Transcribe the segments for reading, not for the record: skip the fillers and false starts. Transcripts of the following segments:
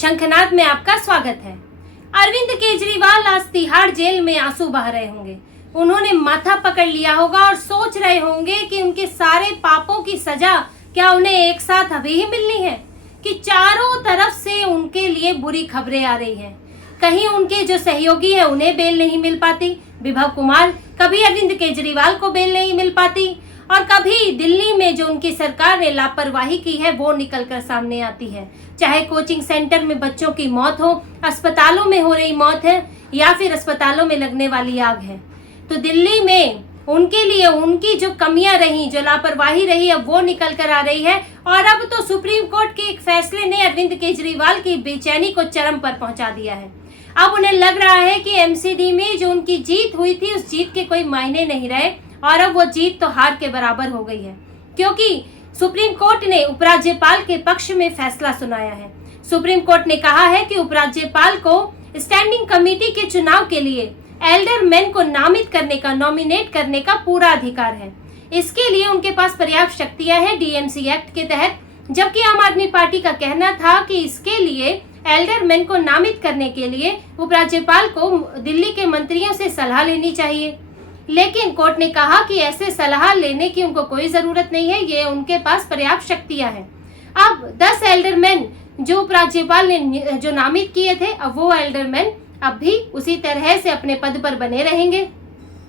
शंखनाद में आपका स्वागत है। अरविंद केजरीवाल आज तिहाड़ जेल में आंसू बहा रहे होंगे। उन्होंने माथा पकड़ लिया होगा और सोच रहे होंगे कि उनके सारे पापों की सजा क्या उन्हें एक साथ अभी ही मिलनी है, कि चारों तरफ से उनके लिए बुरी खबरें आ रही हैं। कहीं उनके जो सहयोगी है उन्हें बेल नहीं मिल पाती, विभव कुमार, कभी अरविंद केजरीवाल को बेल नहीं मिल पाती, और कभी दिल्ली में जो उनकी सरकार ने लापरवाही की है वो निकलकर सामने आती है। चाहे कोचिंग सेंटर में बच्चों की मौत हो, अस्पतालों में हो रही मौत है, या फिर अस्पतालों में लगने वाली आग है, तो दिल्ली में उनके लिए उनकी जो कमियां रही, जो लापरवाही रही, अब वो निकल कर आ रही है। और अब तो सुप्रीम कोर्ट के एक फैसले ने अरविंद केजरीवाल की बेचैनी को चरम पर पहुंचा दिया है। अब उन्हें लग रहा है कि एमसीडी में जो उनकी जीत हुई थी उस जीत के कोई मायने नहीं रहे, और अब वो जीत तो हार के बराबर हो गई है, क्योंकि सुप्रीम कोर्ट ने उपराज्यपाल के पक्ष में फैसला सुनाया है। सुप्रीम कोर्ट ने कहा है कि उपराज्यपाल को स्टैंडिंग कमेटी के चुनाव के लिए एल्डरमैन को नॉमिनेट करने का पूरा अधिकार है। इसके लिए उनके पास पर्याप्त शक्तियां हैं डीएमसी एक्ट के तहत, जबकि आम आदमी पार्टी का कहना था कि इसके लिए एल्डरमैन को नामित करने के लिए उपराज्यपाल को दिल्ली के मंत्रियों से सलाह लेनी चाहिए। लेकिन कोर्ट ने कहा कि ऐसे सलाह लेने की उनको कोई जरूरत नहीं है, ये उनके पास पर्याप्त शक्तियां हैं। अब 10 एल्डरमैन जो उपराज्यपाल ने जो नामित किए थे, अब वो एल्डरमैन अब भी उसी तरह से अपने पद पर बने रहेंगे,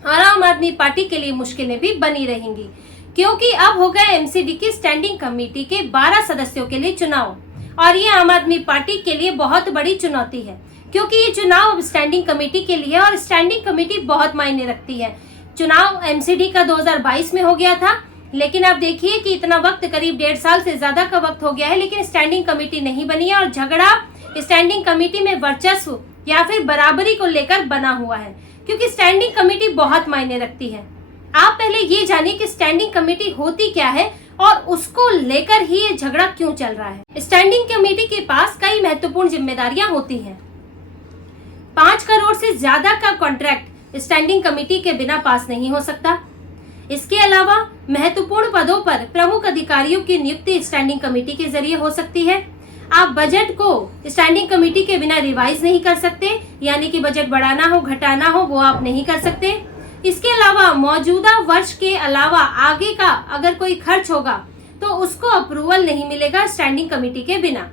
और आम आदमी पार्टी के लिए मुश्किलें भी बनी रहेंगी, क्योंकि अब हो गया एमसीडी की स्टैंडिंग कमेटी के 12 सदस्यों के लिए चुनाव। और ये आम आदमी पार्टी के लिए बहुत बड़ी चुनौती है, क्योंकि ये चुनाव स्टैंडिंग कमेटी के लिए है, और स्टैंडिंग कमेटी बहुत मायने रखती है। चुनाव एमसीडी का 2022 में हो गया था, लेकिन आप देखिए कि इतना वक्त, करीब 1.5 साल से ज्यादा का वक्त हो गया है, लेकिन स्टैंडिंग कमेटी नहीं बनी है, और झगड़ा स्टैंडिंग कमेटी में वर्चस्व या फिर बराबरी को लेकर बना हुआ है, क्योंकि स्टैंडिंग कमेटी बहुत मायने रखती है। आप पहले ये जानिए कि स्टैंडिंग कमेटी होती क्या है और उसको लेकर ही ये झगड़ा क्यों चल रहा है। स्टैंडिंग कमेटी के पास कई महत्वपूर्ण जिम्मेदारियां होती हैं। 5 करोड़ से ज्यादा का कॉन्ट्रैक्ट स्टैंडिंग कमेटी के बिना पास नहीं हो सकता। इसके अलावा महत्वपूर्ण पदों पर प्रमुख अधिकारियों की नियुक्ति स्टैंडिंग कमेटी के जरिए हो सकती है। आप बजट को स्टैंडिंग कमेटी के बिना रिवाइज नहीं कर सकते, यानी कि बजट बढ़ाना हो, घटाना हो, वो आप नहीं कर सकते। इसके अलावा मौजूदा वर्ष के अलावा आगे का अगर कोई खर्च होगा तो उसको अप्रूवल नहीं मिलेगा स्टैंडिंग कमेटी के बिना।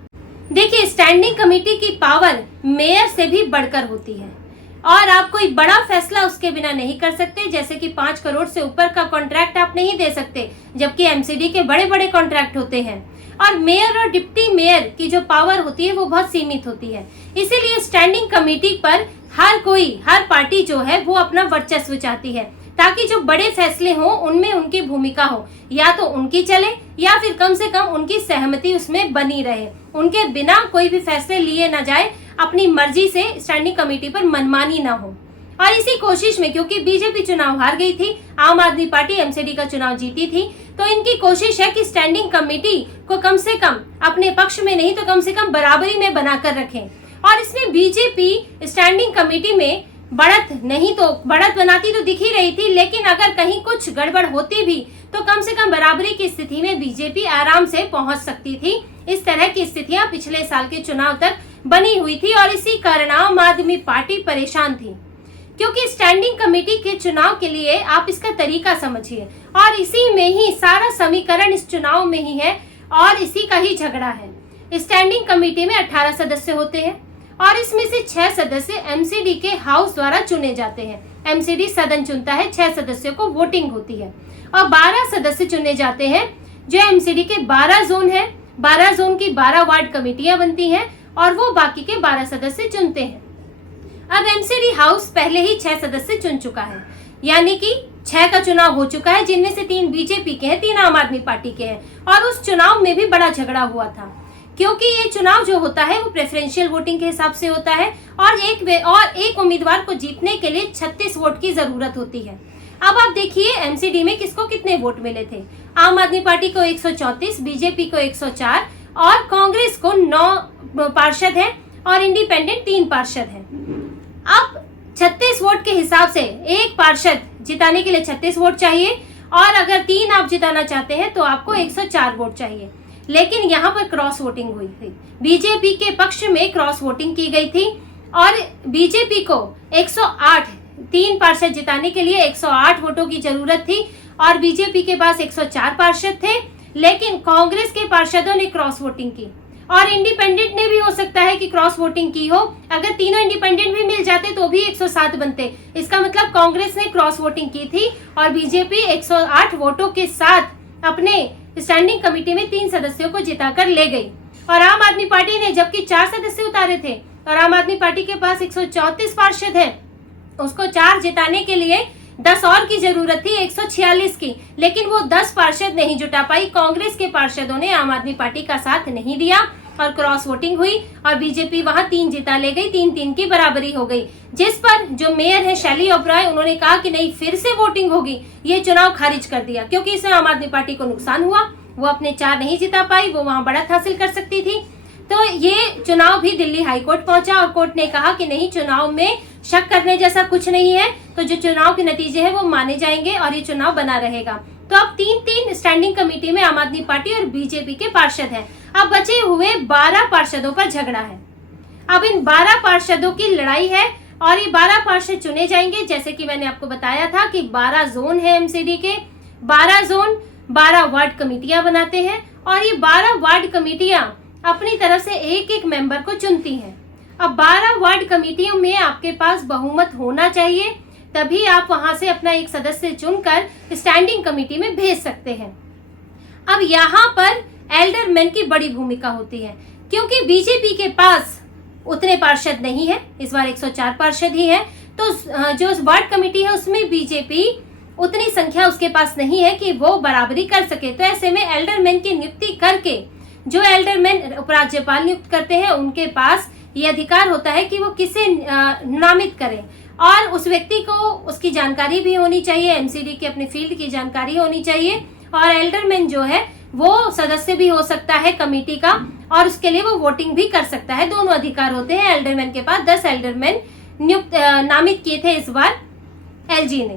देखिए, स्टैंडिंग कमेटी की पावर मेयर से भी बढ़कर होती है, और आप कोई बड़ा फैसला उसके बिना नहीं कर सकते, जैसे कि 5 करोड़ से ऊपर का कॉन्ट्रैक्ट आप नहीं दे सकते, जबकि एमसीडी के बड़े बड़े कॉन्ट्रैक्ट होते हैं। और मेयर और डिप्टी मेयर की जो पावर होती है वो बहुत सीमित होती है। इसीलिए स्टैंडिंग कमेटी पर हर पार्टी जो है वो अपना वर्चस्व चाहती है, ताकि जो बड़े फैसले हों उनमें उनकी भूमिका हो, या तो उनकी चले या फिर कम से कम उनकी सहमति उसमें बनी रहे, उनके बिना कोई भी फैसले लिए ना जाए, अपनी मर्जी से स्टैंडिंग कमेटी पर मनमानी ना हो। और इसी कोशिश में, क्योंकि बीजेपी चुनाव हार गई थी, आम आदमी पार्टी एमसीडी का चुनाव जीती थी, तो इनकी कोशिश है कि स्टैंडिंग कमेटी को कम से कम अपने पक्ष में नहीं तो कम से कम बराबरी में बनाकर रखें। और इसमें बीजेपी स्टैंडिंग कमेटी में बढ़त बनाती तो दिख ही रही थी, लेकिन अगर कहीं कुछ गड़बड़ होती भी तो कम से कम बराबरी की स्थिति में बीजेपी आराम से पहुंच सकती थी। इस तरह की स्थितियां पिछले साल के चुनाव तक बनी हुई थी, और इसी कारण आम आदमी पार्टी परेशान थी, क्योंकि स्टैंडिंग कमेटी के चुनाव के लिए आप इसका तरीका समझिए, और इसी में ही सारा समीकरण इस चुनाव में ही है, और इसी का ही झगड़ा है। स्टैंडिंग कमेटी में 18 सदस्य होते हैं, और इसमें से 6 सदस्य एमसीडी के हाउस द्वारा चुने जाते हैं। एमसीडी सदन चुनता है, 6 सदस्यों को वोटिंग होती है, और 12 सदस्य चुने जाते हैं जो एमसीडी के 12 जोन है। 12 जोन की 12 वार्ड कमेटियां बनती हैं, और वो बाकी के 12 सदस्य चुनते हैं। अब एमसीडी हाउस पहले ही 6 सदस्य चुन चुका है, यानी कि 6 का चुनाव हो चुका है, जिनमें से 3 बीजेपी के हैं, 3 आम आदमी पार्टी के हैं। और उस चुनाव में भी बड़ा झगड़ा हुआ था, क्योंकि ये चुनाव जो होता है वो प्रेफरेंशियल वोटिंग के हिसाब से होता है, और एक उम्मीदवार को जीतने के लिए 36 वोट की जरूरत होती है। अब आप देखिए एमसीडी में किसको कितने वोट मिले थे। आम आदमी पार्टी को 134, बीजेपी को 104, और कांग्रेस को 9 पार्षद हैं, और इंडिपेंडेंट 3 पार्षद हैं। अब 36 वोट के हिसाब से एक पार्षद जिताने के लिए 36 वोट चाहिए, और अगर 3 आप जिताना चाहते हैं तो आपको 104 वोट चाहिए। लेकिन यहाँ पर क्रॉस वोटिंग हुई थी। बीजेपी के पक्ष में क्रॉस वोटिंग की गई थी और बीजेपी को 108 3 पार्षद जिताने के लिए 108 वोटों की जरूरत थी और बीजेपी के पास 104 पार्षद थे, लेकिन कांग्रेस के पार्षदों ने क्रॉस वोटिंग की और इंडिपेंडेंट ने भी हो सकता है कि क्रॉस वोटिंग की हो। अगर तीनों इंडिपेंडेंट भी मिल जाते तो भी 107 बनते। इसका मतलब कांग्रेस ने क्रॉस वोटिंग की थी और बीजेपी 108 वोटों के साथ अपने स्टैंडिंग कमेटी में 3 सदस्यों को जिताकर ले गई। और आम आदमी पार्टी ने जबकि 4 सदस्य उतारे थे और आम आदमी पार्टी के पास 134 पार्षद है, उसको 4 जिताने के लिए 10 और की जरूरत थी, 146 की, लेकिन वो 10 पार्षद नहीं जुटा पाई। कांग्रेस के पार्षदों ने आम आदमी पार्टी का साथ नहीं दिया और क्रॉस वोटिंग हुई और बीजेपी वहां 3 जिता ले गई, 3-3 की बराबरी हो गई। जिस पर जो मेयर है शैली ओबराय, उन्होंने कहा कि नहीं, फिर से वोटिंग होगी, ये चुनाव खारिज कर दिया क्योंकि इसमें आम आदमी पार्टी को नुकसान हुआ। वो अपने 4 नहीं जिता पाई, वो वहां बढ़त हासिल कर सकती थी। तो ये चुनाव भी दिल्ली हाईकोर्ट पहुंचा और कोर्ट ने कहा कि नहीं, चुनाव में शक करने जैसा कुछ नहीं है, तो जो चुनाव के नतीजे हैं वो माने जाएंगे और ये चुनाव बना रहेगा। तो अब 3-3 स्टैंडिंग कमेटी में आम आदमी पार्टी और बीजेपी के पार्षद हैं। अब बचे हुए 12 पार्षदों पर झगड़ा है। अब इन 12 पार्षदों की लड़ाई है और ये 12 पार्षद चुने जाएंगे। जैसे कि मैंने आपको बताया था कि 12 जोन है एमसीडी के, 12 जोन 12 वार्ड कमेटियां बनाते हैं और ये 12 वार्ड कमेटियां अपनी तरफ से एक-एक मेंबर को चुनती हैं। अब 12 वार्ड कमेटियों में आपके पास बहुमत होना चाहिए, तभी आप वहां से अपना एक सदस्य चुनकर स्टैंडिंग कमेटी में भेज सकते हैं। अब यहाँ पर एल्डरमैन की बड़ी भूमिका होती है क्योंकि बीजेपी के पास उतने पार्षद नहीं है, इस बार 104 पार्षद ही है, तो जो वार्ड कमेटी है उसमें बीजेपी उतनी संख्या उसके पास नहीं है कि वो बराबरी कर सके। तो ऐसे में एल्डरमैन की नियुक्ति करके, जो एल्डरमैन उपराज्यपाल नियुक्त करते हैं, उनके पास ये अधिकार होता है कि वो किसे नामित करें और उस व्यक्ति को उसकी जानकारी भी होनी चाहिए, एमसीडी की अपने फील्ड की जानकारी होनी चाहिए और एल्डरमैन जो है वो सदस्य भी हो सकता है कमेटी का और उसके लिए वो वोटिंग भी कर सकता है। दोनों अधिकार होते हैं एल्डरमैन के पास। 10 एल्डरमैन नियुक्त नामित किए थे इस बार एलजी ने।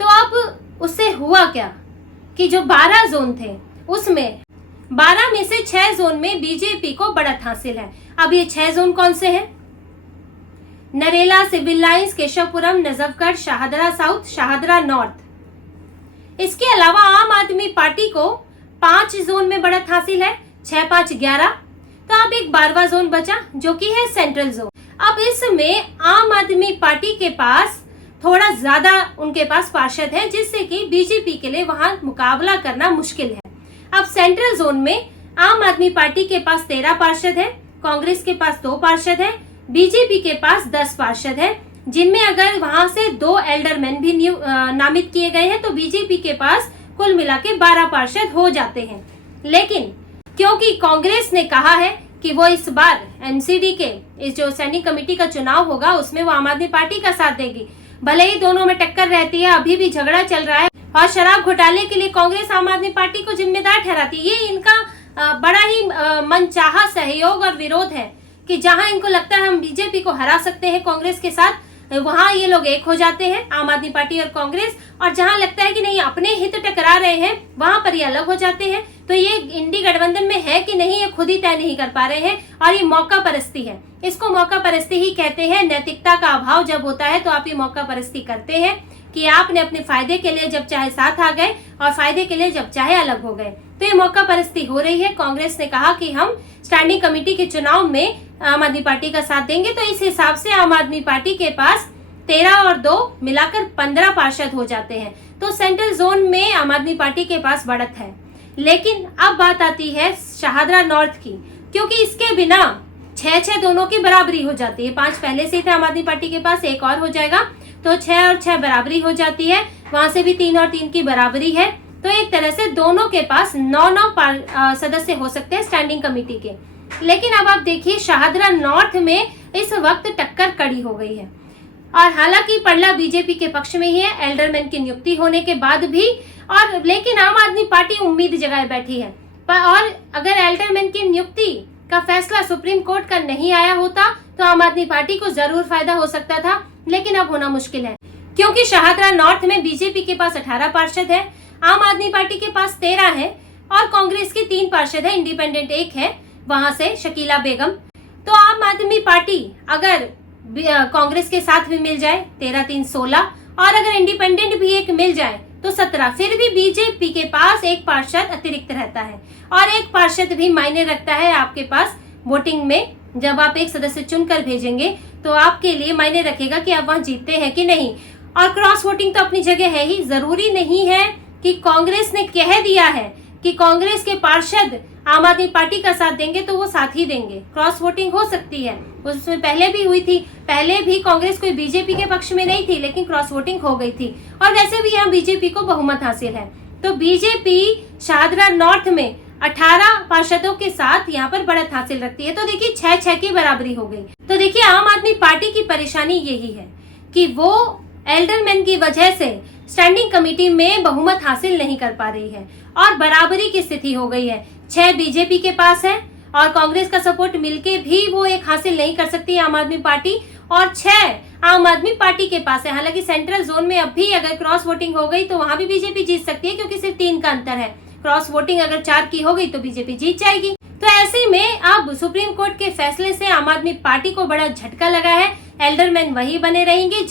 तो अब उससे हुआ क्या कि जो 12 जोन थे उसमें 12 में से 6 जोन में बीजेपी को बढ़त हासिल है। अब ये 6 जोन कौन से हैं? Narela, Civil Lines, Keshavpuram, Najafgarh, Shahdara south, Shahdara north. इसके अलावा आम आदमी पार्टी को 5 जोन में बढ़त हासिल है, 6, 5, 11। तो अब एक 12वां जोन बचा जो कि है सेंट्रल जोन। अब इसमें आम आदमी पार्टी के पास थोड़ा ज्यादा उनके पास पार्षद है, जिससे कि बीजेपी के लिए वहां मुकाबला करना मुश्किल है। अब सेंट्रल जोन में आम आदमी पार्टी के पास 13 पार्षद है, कांग्रेस के पास 2 पार्षद है, बीजेपी के पास 10 पार्षद है, जिनमें अगर वहां से 2 एल्डरमैन भी नामित किए गए हैं तो बीजेपी के पास कुल मिला के 12 पार्षद हो जाते हैं। लेकिन क्योंकि कांग्रेस ने कहा है कि वो इस बार एमसीडी के इस जो स्टैंडिंग कमेटी का चुनाव होगा उसमें वो आम आदमी पार्टी का साथ देगी, भले ही दोनों में टक्कर रहती है, अभी भी झगड़ा चल रहा है और शराब घोटाले के लिए कांग्रेस आम आदमी पार्टी को जिम्मेदार ठहराती है। ये इनका बड़ा ही मनचाहा सहयोग और विरोध है कि जहां इनको लगता है हम बीजेपी को हरा सकते हैं कांग्रेस के साथ, वहां ये लोग एक हो जाते हैं आम आदमी पार्टी और कांग्रेस, और जहां लगता है कि नहीं अपने हित टकरा रहे हैं वहां पर ये अलग हो जाते हैं। तो ये इंडी गठबंधन में है कि नहीं ये खुद ही तय नहीं कर पा रहे हैं और ये मौका परस्ती है। इसको मौका परस्ती ही कहते हैं। नैतिकता का अभाव जब होता है तो आप ये मौका परस्ती करते हैं कि आपने अपने फायदे के लिए जब चाहे साथ आ गए और फायदे के लिए जब चाहे अलग हो गए। तो ये मौका परस्ती हो रही है। कांग्रेस ने कहा कि हम स्टैंडिंग कमेटी के चुनाव में आम आदमी पार्टी का साथ देंगे, तो इस हिसाब से आम आदमी पार्टी के पास 13 और 2 मिलाकर 15 पार्षद हो जाते हैं। तो सेंट्रल जोन में आम आदमी पार्टी के पास बढ़त है। लेकिन अब बात आती है शाहदरा नॉर्थ की, क्योंकि इसके बिना 6-6 दोनों की बराबरी हो जाती है। 5 पहले से थे आम आदमी पार्टी के पास, एक और हो जाएगा तो 6 और 6 बराबरी हो जाती है। वहां से भी 3 और 3 की बराबरी है। तो एक तरह से दोनों के पास 9 सदस्य हो सकते हैं स्टैंडिंग कमेटी के। लेकिन अब आप देखिए शाहदरा नॉर्थ में इस वक्त टक्कर कड़ी हो गई है और हालांकि पड़ला बीजेपी के पक्ष में ही है एल्डरमैन की नियुक्ति होने के बाद भी, और लेकिन आम आदमी पार्टी उम्मीद जगाए बैठी है। और अगर एल्डरमैन की नियुक्ति का फैसला सुप्रीम कोर्ट का नहीं आया होता तो आम आदमी पार्टी को जरूर फायदा हो सकता था, लेकिन अब होना मुश्किल है क्योंकि शाहदरा नॉर्थ में बीजेपी के पास 18 पार्षद है, आम आदमी पार्टी के पास 13 है और कांग्रेस की 3 पार्षद है, इंडिपेंडेंट 1 है, वहां से शकीला बेगम। तो आम आदमी पार्टी अगर कांग्रेस के साथ भी मिल जाए 13-3-16 और अगर इंडिपेंडेंट भी एक मिल जाए तो 17, फिर भी बीजेपी के पास एक पार्षद अतिरिक्त रहता है और एक पार्षद भी मायने रखता है आपके पास वोटिंग में। जब आप एक सदस्य चुनकर भेजेंगे तो आपके लिए मायने रखेगा कि आप वहां जीतते हैं कि नहीं। और क्रॉस वोटिंग तो अपनी जगह है ही, जरूरी नहीं है कि कांग्रेस ने कह दिया है कि कांग्रेस के पार्षद आम आदमी पार्टी का साथ देंगे तो वो साथ ही देंगे। क्रॉस वोटिंग हो सकती है, उसमें पहले भी हुई थी, पहले भी कांग्रेस कोई बीजेपी के पक्ष में नहीं थी लेकिन क्रॉस वोटिंग हो गई थी और वैसे भी यहाँ बीजेपी को बहुमत हासिल है। तो बीजेपी शाहदरा नॉर्थ में 18 पार्षदों के साथ यहाँ पर बढ़त हासिल रखती है। तो देखिए 6-6 की बराबरी हो गई। तो देखिए आम आदमी पार्टी की परेशानी यही है कि वो एल्डरमैन की वजह से स्टैंडिंग कमेटी में बहुमत हासिल नहीं कर पा रही है और बराबरी की स्थिति हो गई है। 6 बीजेपी के पास है और कांग्रेस का सपोर्ट मिलके भी वो एक हासिल नहीं कर सकती आम आदमी पार्टी, और 6 आम आदमी पार्टी के पास है। हालांकि सेंट्रल जोन में अब भी अगर क्रॉस वोटिंग हो गई तो वहां भी बीजेपी जीत सकती है क्योंकि सिर्फ 3 का अंतर है। क्रॉस वोटिंग अगर 4 की हो गई तो बीजेपी जीत जाएगी। तो ऐसे में अब सुप्रीम कोर्ट के फैसले से आम आदमी पार्टी को बड़ा झटका लगा है। एल्डरमैन वही बने रहेंगे,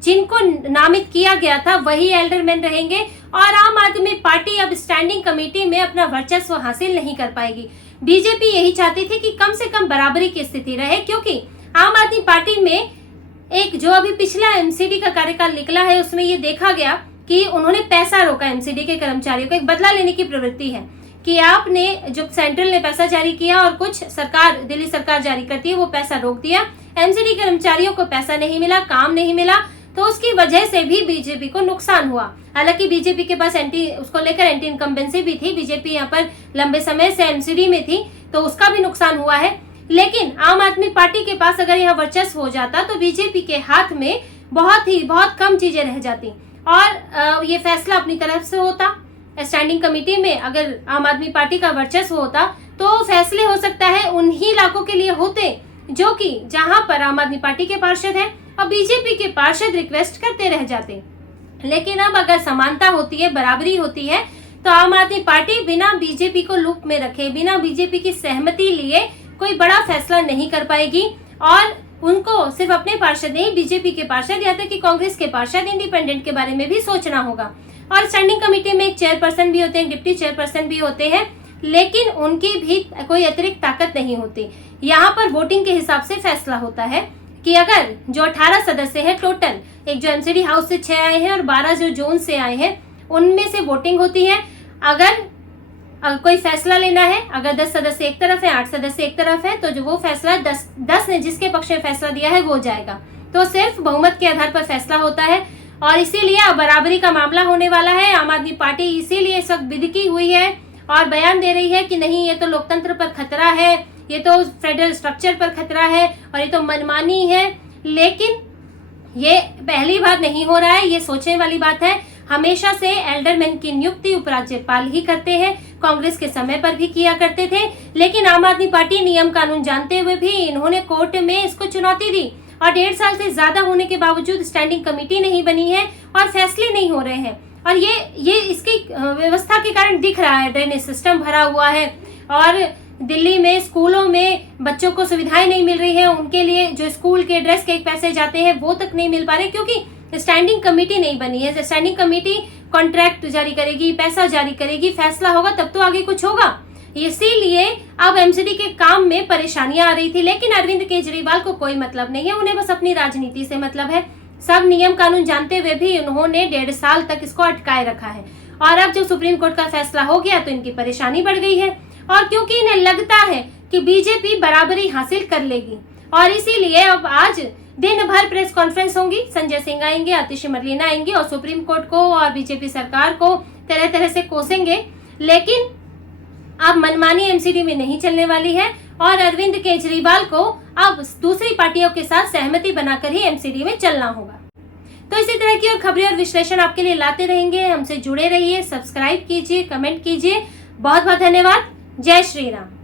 जिनको नामित किया गया था वही एल्डरमैन रहेंगे और आम आदमी पार्टी अब स्टैंडिंग कमेटी में अपना वर्चस्व हासिल नहीं कर पाएगी। बीजेपी यही चाहती थी कि कम से कम बराबरी की स्थिति रहे, क्योंकि आम आदमी पार्टी में एक जो अभी पिछला एमसीडी का कार्यकाल निकला है उसमें ये देखा गया कि उन्होंने पैसा रोका। एमसीडी के कर्मचारियों को एक बदला लेने की प्रवृत्ति है कि आपने जो सेंट्रल ने पैसा जारी किया और कुछ सरकार, दिल्ली सरकार जारी करती है, वो पैसा रोक दिया। एमसीडी कर्मचारियों को पैसा नहीं मिला, काम नहीं मिला, तो उसकी वजह से भी बीजेपी को नुकसान हुआ। हालांकि बीजेपी के पास उसको लेकर एंटी इनकम्बेंसी भी थी, बीजेपी यहाँ पर लंबे समय से एमसीडी में थी तो उसका भी नुकसान हुआ है। लेकिन आम आदमी पार्टी के पास अगर यह वर्चस्व हो जाता तो बीजेपी के हाथ में बहुत कम चीजें रह जाती और ये फैसला अपनी तरफ से होता। स्टैंडिंग कमेटी में अगर आम आदमी पार्टी का वर्चस्व होता तो फैसले हो सकता है उन्हीं इलाकों के लिए होते जो कि जहां पर आम आदमी पार्टी के पार्षद हैं और बीजेपी के पार्षद रिक्वेस्ट करते रह जाते। लेकिन अब अगर समानता होती है, बराबरी होती है, तो आम आदमी पार्टी बिना बीजेपी को लूप में रखे, बिना बीजेपी की सहमति लिए कोई बड़ा फैसला नहीं कर पाएगी और उनको सिर्फ अपने पार्षद नहीं, बीजेपी के पार्षद या तक कि कांग्रेस के पार्षद, इंडिपेंडेंट के बारे में भी सोचना होगा। और स्टैंडिंग कमेटी में एक चेयरपर्सन भी होते हैं, डिप्टी चेयरपर्सन भी होते हैं, लेकिन उनकी भी कोई अतिरिक्त ताकत नहीं होती। यहाँ पर वोटिंग के हिसाब से फैसला होता है कि अगर जो 18 सदस्य हैं टोटल, एक जो एमसीडी हाउस से 6 आए हैं और 12 जो जोन से आए हैं, उनमें से वोटिंग होती है। अगर कोई फैसला लेना है, अगर 10 सदस्य एक तरफ है, 8 सदस्य एक तरफ है, तो जो वो फैसला 10 ने जिसके पक्ष में फैसला दिया है वो जाएगा। तो सिर्फ बहुमत के आधार पर फैसला होता है और इसीलिए अब बराबरी का मामला होने वाला है। आम आदमी पार्टी इसीलिए इस वक्त बिदकी हुई है और बयान दे रही है कि नहीं, ये तो लोकतंत्र पर खतरा है, ये तो फेडरल स्ट्रक्चर पर खतरा है और ये तो मनमानी है। लेकिन ये पहली बार नहीं हो रहा है, ये सोचने वाली बात है। हमेशा से एल्डरमैन की नियुक्ति उपराज्यपाल ही करते हैं, कांग्रेस के समय पर भी किया करते थे, लेकिन आम आदमी पार्टी नियम कानून जानते हुए भी इन्होंने कोर्ट में इसको चुनौती दी और 1.5 साल से ज्यादा होने के बावजूद स्टैंडिंग कमेटी नहीं बनी है और फैसले नहीं हो रहे हैं। और ये इसकी व्यवस्था के कारण दिख रहा है, ड्रेनेज सिस्टम भरा हुआ है और दिल्ली में स्कूलों में बच्चों को सुविधाएं नहीं मिल रही है, उनके लिए जो स्कूल के ड्रेस के पैसे जाते हैं वो तक नहीं मिल पा रहे क्योंकि स्टैंडिंग कमेटी नहीं बनी है। स्टैंडिंग कमेटी कॉन्ट्रैक्ट जारी करेगी, पैसा जारी करेगी, फैसला होगा तब तो आगे कुछ होगा। इसीलिए अब एमसीडी के काम में परेशानियां आ रही थी, लेकिन अरविंद केजरीवाल को कोई मतलब नहीं है, उन्हें बस अपनी राजनीति से मतलब है। सब नियम कानून जानते हुए भी उन्होंने 1.5 साल तक इसको अटकाए रखा है और अब जब सुप्रीम कोर्ट का फैसला हो गया तो इनकी परेशानी बढ़ गई है और क्योंकि इन्हें लगता है कि बीजेपी बराबरी हासिल कर लेगी और इसीलिए अब आज दिन भर प्रेस कॉन्फ्रेंस होंगी। संजय सिंह आएंगे, आतिशी मरलेना आएंगे और सुप्रीम कोर्ट को और बीजेपी सरकार को तरह तरह से कोसेंगे, लेकिन अब मनमानी एमसीडी में नहीं चलने वाली है और अरविंद केजरीवाल को अब दूसरी पार्टियों के साथ सहमति बनाकर ही एमसीडी में चलना होगा। तो इसी तरह की और खबरें और विश्लेषण आपके लिए लाते रहेंगे। हमसे जुड़े रहिए, सब्सक्राइब कीजिए, कमेंट कीजिए। बहुत बहुत धन्यवाद। जय श्री राम।